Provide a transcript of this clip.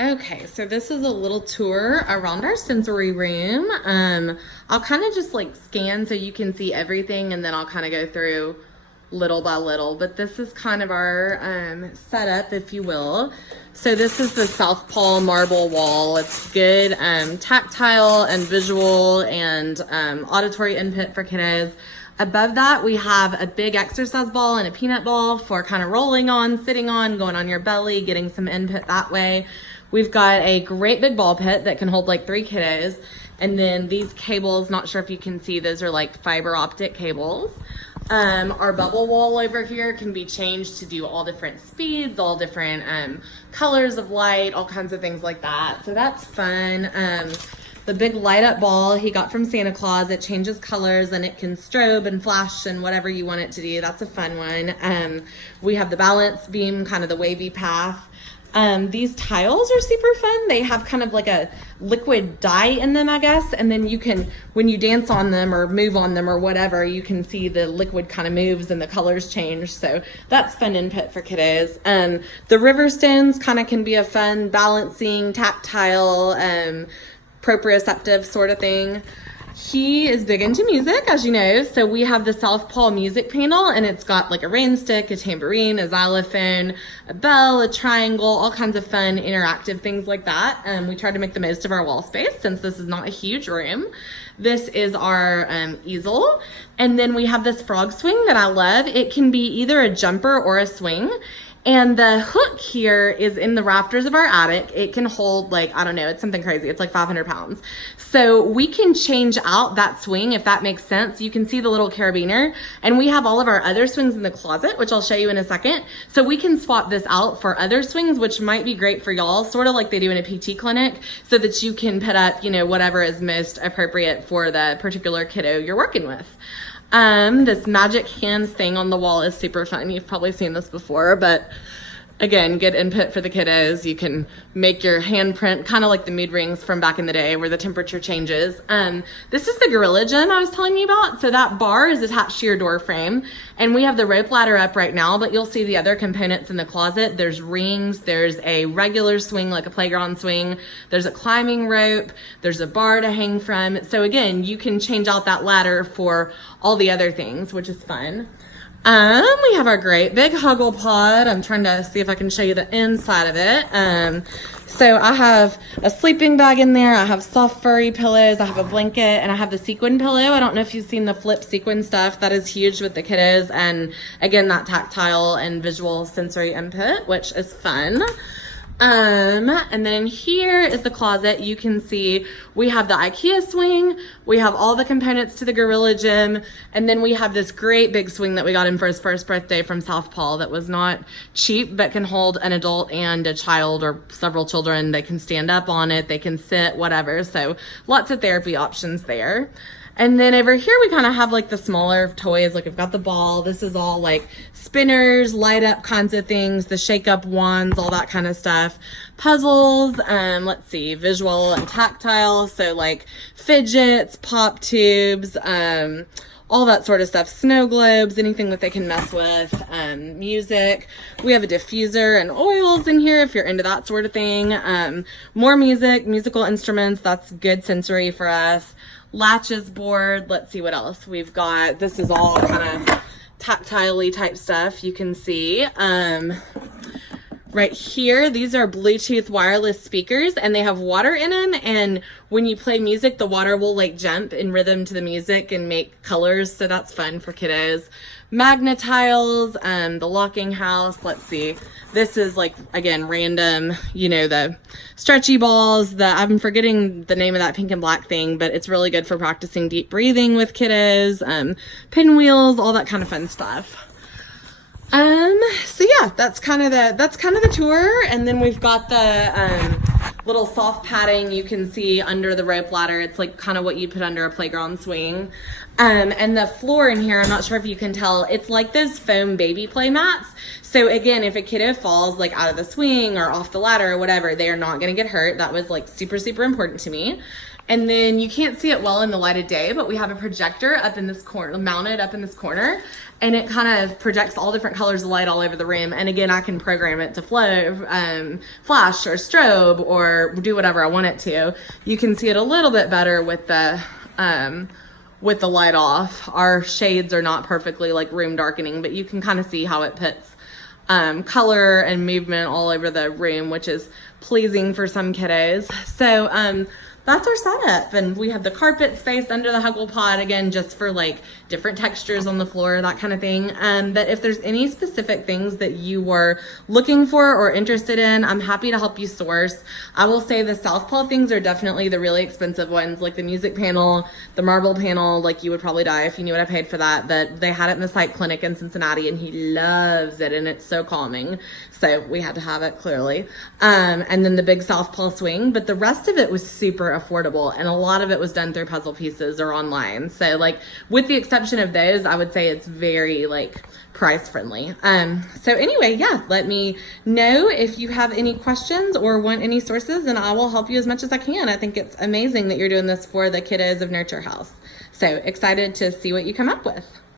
Okay, so this is a little tour around our sensory room. I'll kind of just like scan so you can see everything, and then I'll kind of go through little by little. But this is kind of our setup, if you will. So this is the Southpaw marble wall. It's good tactile and visual and auditory input for kiddos. Above that, we have a big exercise ball and a peanut ball for kind of rolling on, sitting on, going on your belly, getting some input that way. We've got a great big ball pit that can hold like 3 kiddos. And then these cables, not sure if you can see, those are like fiber optic cables. Our bubble wall over here can be changed to do all different speeds, all different colors of light, all kinds of things like that. So that's fun. The big light up ball he got from Santa Claus, it changes colors and it can strobe and flash and whatever you want it to do. That's a fun one. We have the balance beam, kind of the wavy path. These tiles are super fun. They have kind of like a liquid dye in them, I guess. And then you can, when you dance on them or move on them or whatever, you can see the liquid kind of moves and the colors change. So that's fun input for kiddos. The river stones kind of can be a fun balancing, tactile, proprioceptive sort of thing. He is big into music, as you know, so we have the Southpaw music panel, and it's got like a rain stick, a tambourine, a xylophone, a bell, a triangle, all kinds of fun interactive things like that. We try to make the most of our wall space since this is not a huge room. This is our easel, and then we have this frog swing that I love. It can be either a jumper or a swing. And the hook here is in the rafters of our attic. It can hold like, I don't know, it's something crazy. It's like 500 pounds. So we can change out that swing if that makes sense. You can see the little carabiner, and we have all of our other swings in the closet, which I'll show you in a second. So we can swap this out for other swings, which might be great for y'all, sort of like they do in a PT clinic, so that you can put up, you know, whatever is most appropriate for the particular kiddo you're working with. This magic hands thing on the wall is super fun. You've probably seen this before, but again, good input for the kiddos. You can make your handprint kind of like the mood rings from back in the day where the temperature changes. This is the Gorilla Gym I was telling you about. So that bar is attached to your door frame, and we have the rope ladder up right now, but you'll see the other components in the closet. There's rings, there's a regular swing like a playground swing, there's a climbing rope, there's a bar to hang from. So again, you can change out that ladder for all the other things, which is fun. We have our great big Huggle Pod. I'm trying to see if I can show you the inside of it. So I have a sleeping bag in there. I have soft furry pillows. I have a blanket, and I have the sequin pillow. I don't know if you've seen the flip sequin stuff. That is huge with the kiddos. And again, that tactile and visual sensory input, which is fun. And then in here is the closet. You can see we have the IKEA swing, we have all the components to the Gorilla Gym, and then we have this great big swing that we got him for his first birthday from Southpaw that was not cheap, but can hold an adult and a child or several children. They can stand up on it, they can sit, whatever. So lots of therapy options there. And then over here, we kind of have like the smaller toys. Like we've got the ball. This is all like spinners, light up kinds of things, the shake up wands, all that kind of stuff. Puzzles, let's see, visual and tactile. So like fidgets, pop tubes, all that sort of stuff. Snow globes, anything that they can mess with, music. We have a diffuser and oils in here if you're into that sort of thing. More music, musical instruments. That's good sensory for us. Latches board. Let's see what else we've got. This is all kind of tactile type stuff. You can see right here, these are Bluetooth wireless speakers, and they have water in them, and when you play music, the water will like jump in rhythm to the music and make colors, so that's fun for kiddos. Magnetiles, the locking house. Let's see, this is like, again, random, you know, the stretchy balls. I'm forgetting the name of that pink and black thing, but it's really good for practicing deep breathing with kiddos. Pinwheels, all that kind of fun stuff. So yeah, that's kind of the tour. And then we've got the little soft padding you can see under the rope ladder. It's like kind of what you put under a playground swing. And the floor in here, I'm not sure if you can tell, it's like those foam baby play mats. So again, if a kiddo falls like out of the swing or off the ladder or whatever, they are not going to get hurt. That was like super, super important to me. And then you can't see it well in the light of day, but we have a projector up in this corner, mounted up in this corner. and it kind of projects all different colors of light all over the room. And again, I can program it to flow, flash or strobe or do whatever I want it to. You can see it a little bit better with the light off. Our shades are not perfectly like room darkening, but you can kind of see how it puts color and movement all over the room, which is pleasing for some kiddos. So that's our setup, and we have the carpet space under the Huggle Pod, again, just for like different textures on the floor, that kind of thing. But if there's any specific things that you were looking for or interested in, I'm happy to help you source. I will say the Southpaw things are definitely the really expensive ones, like the music panel, the marble panel. Like, you would probably die if you knew what I paid for that, but they had it in the Sight Clinic in Cincinnati, and he loves it, and it's so calming. So we had to have it, clearly. And then the big Southpaw swing, but the rest of it was super affordable, and a lot of it was done through Puzzle Pieces or online. So like, with the exception of those, I would say it's very like price friendly. So anyway, yeah, let me know if you have any questions or want any sources, and I will help you as much as I can. I think it's amazing that you're doing this for the kiddos of Nurture House. So excited to see what you come up with.